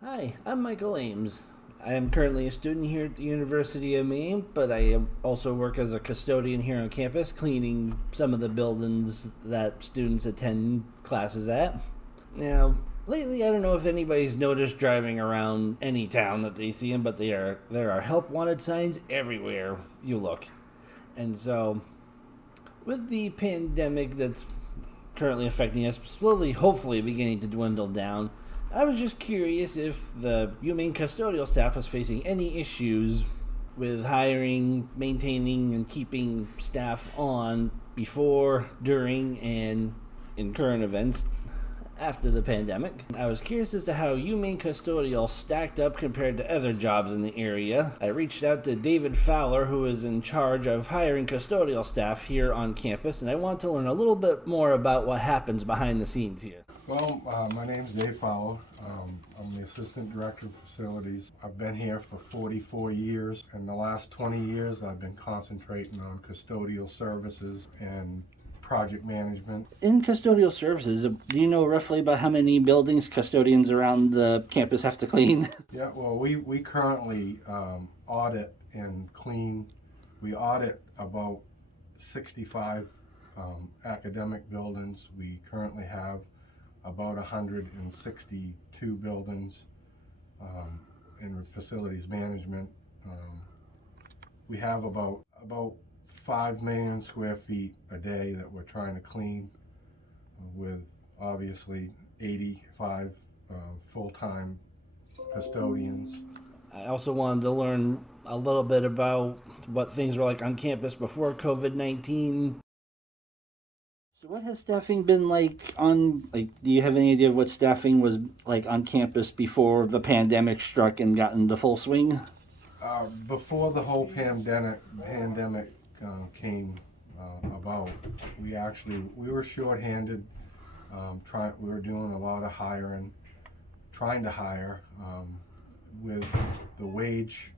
Hi, I'm Michael Ames. I am currently a student here at the University of Maine, but also work as a custodian here on campus, cleaning some of the buildings that students attend classes at. Now, lately, I don't know if anybody's noticed driving around any town that they see them, but there are help wanted signs everywhere you look. And so, with the pandemic that's currently affecting us, slowly, hopefully, beginning to dwindle down, I was just curious if the UMaine custodial staff was facing any issues with hiring, maintaining, and keeping staff on before, during, and in current events after the pandemic. I was curious as to how UMaine Custodial stacked up compared to other jobs in the area. I reached out to David Fowler, who is in charge of hiring custodial staff here on campus, and I want to learn a little bit more about what happens behind the scenes here. Well, my name's Dave Fowler. I'm the Assistant Director of Facilities. I've been here for 44 years. In the last 20 years, I've been concentrating on custodial services and project management. In custodial services, do you know roughly about how many buildings custodians around the campus have to clean? Yeah, well, we currently audit and clean. We audit about 65 academic buildings. We currently have about 162 buildings in facilities management. We have about 5 million square feet a day that we're trying to clean, with obviously 85 full-time custodians. I also wanted to learn a little bit about what things were like on campus before COVID 19. So, what has staffing been like do you have any idea of what staffing was like on campus before the pandemic struck and got into full swing? Before the whole pandemic came about, we were shorthanded. We were doing a lot of hiring, trying to hire, with the wages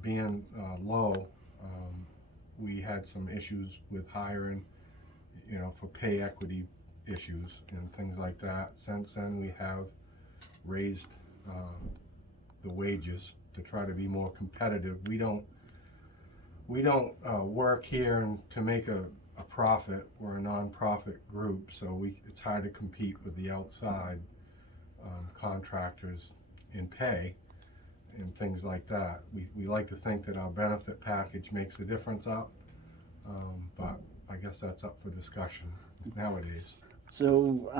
being low. We had some issues with hiring, for pay equity issues and things like that. Since then, we have raised the wages to try to be more competitive. We don't work here to make a profit. We're a non-profit group, so it's hard to compete with the outside contractors in pay and things like that. We like to think that our benefit package makes a difference up, but I guess that's up for discussion nowadays. So,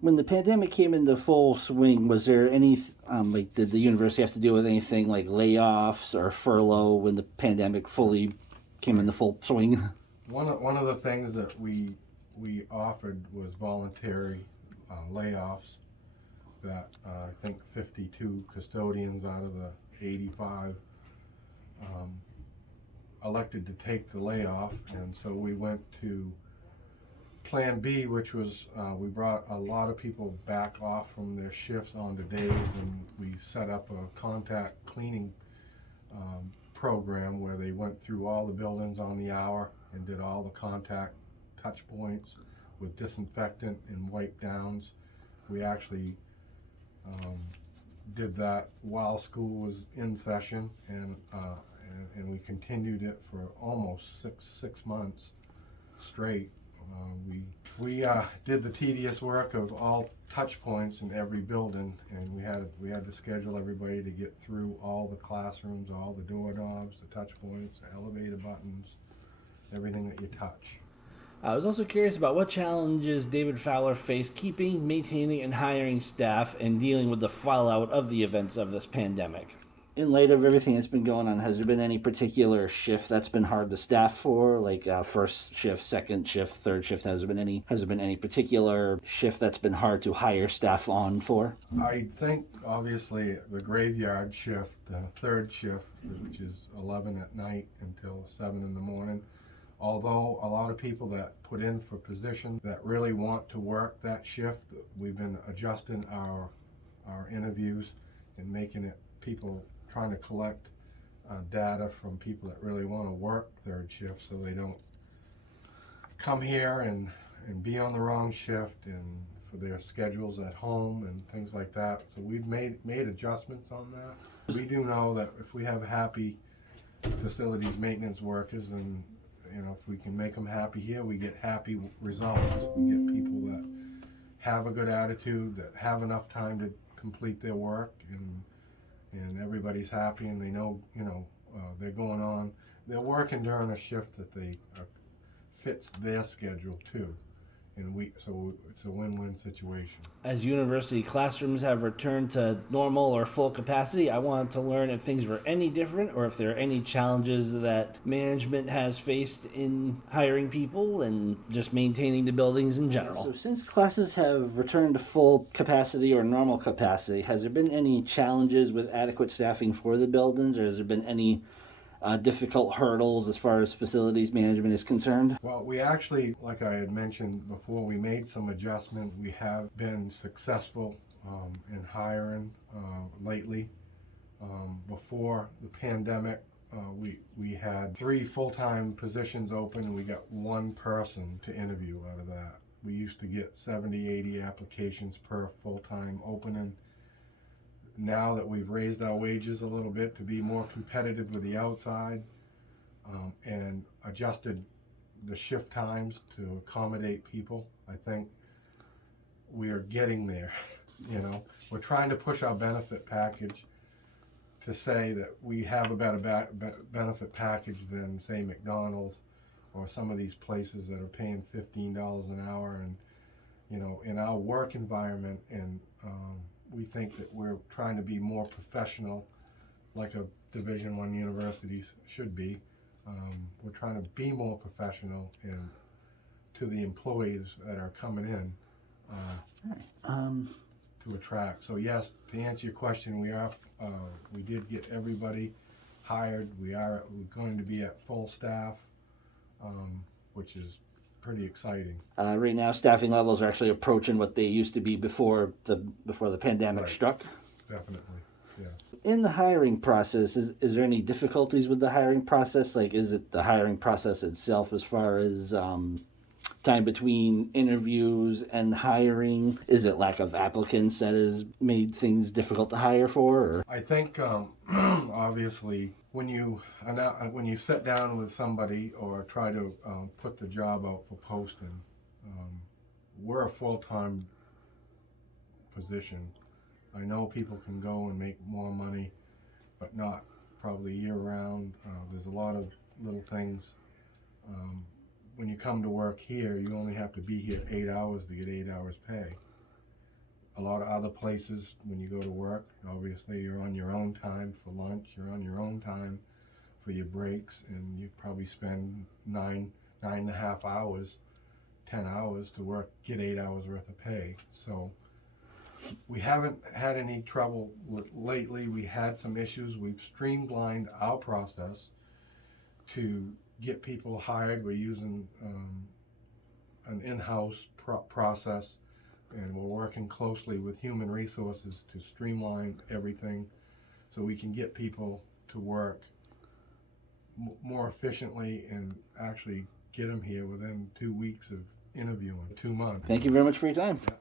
when the pandemic came into full swing, was there any, did the university have to deal with anything like layoffs or furlough when the pandemic fully came into full swing? One of the things that we offered was voluntary layoffs. That I think 52 custodians out of the 85 elected to take the layoff, and so we went to Plan B, which was we brought a lot of people back off from their shifts onto days, and we set up a contact cleaning program where they went through all the buildings on the hour and did all the contact touch points with disinfectant and wipe downs. We actually did that while school was in session, and we continued it for almost six months straight. We did the tedious work of all touch points in every building, and we had to schedule everybody to get through all the classrooms, all the doorknobs, the touch points, the elevator buttons, everything that you touch. I was also curious about what challenges David Fowler faced keeping, maintaining, and hiring staff and dealing with the fallout of the events of this pandemic. In light of everything that's been going on, has there been any particular shift that's been hard to staff for, like first shift, second shift, third shift? Has there been any particular shift that's been hard to hire staff on for? I think obviously the graveyard shift, the third shift, which is 11 at night until 7 in the morning. Although a lot of people that put in for positions that really want to work that shift, we've been adjusting our interviews and making it people trying to collect data from people that really want to work third shift, so they don't come here and be on the wrong shift and for their schedules at home and things like that. So we've made adjustments on that. We do know that if we have happy facilities maintenance workers, and if we can make them happy here, we get happy results. We get people that have a good attitude, that have enough time to complete their work, and everybody's happy, and they know they're going on. They're working during a shift that they fits their schedule too, and so it's a win-win situation. As university classrooms have returned to normal or full capacity, I wanted to learn if things were any different or if there are any challenges that management has faced in hiring people and just maintaining the buildings in general. So since classes have returned to full capacity or normal capacity, has there been any challenges with adequate staffing for the buildings, or has there been any difficult hurdles as far as facilities management is concerned? Well, we actually, like I had mentioned before, we made some adjustment. We have been successful in hiring lately. Before the pandemic, we had 3 full-time positions open, and we got 1 person to interview out of that. We used to get 70, 80 applications per full-time opening. Now that we've raised our wages a little bit to be more competitive with the outside, and adjusted the shift times to accommodate people, I think we are getting there. We're trying to push our benefit package to say that we have a better benefit package than, say, McDonald's or some of these places that are paying $15 an hour, and in our work environment, and we think that we're trying to be more professional, like a Division I university should be. We're trying to be more professional and to the employees that are coming in to attract. So yes, to answer your question, we did get everybody hired. We're going to be at full staff, which is pretty exciting. Right now, staffing levels are actually approaching what they used to be before the pandemic struck. Definitely, yes. In the hiring process, is there any difficulties with the hiring process? Like, is it the hiring process itself as far as time between interviews and hiring? Is it lack of applicants that has made things difficult to hire for? Or? I think obviously when you sit down with somebody or try to put the job out for posting, we're a full-time position. I know people can go and make more money, but not probably year-round. There's a lot of little things. When you come to work here, you only have to be here 8 hours to get 8 hours pay. A lot of other places, when you go to work, obviously you're on your own time for lunch, you're on your own time for your breaks, and you probably spend 9.5 hours, 10 hours to work, get 8 hours worth of pay. So we haven't had any trouble lately. We had some issues. We've streamlined our process to get people hired. We're using an in-house process, and we're working closely with human resources to streamline everything so we can get people to work more efficiently and actually get them here within 2 weeks of interviewing, 2 months. Thank you very much for your time. Yeah.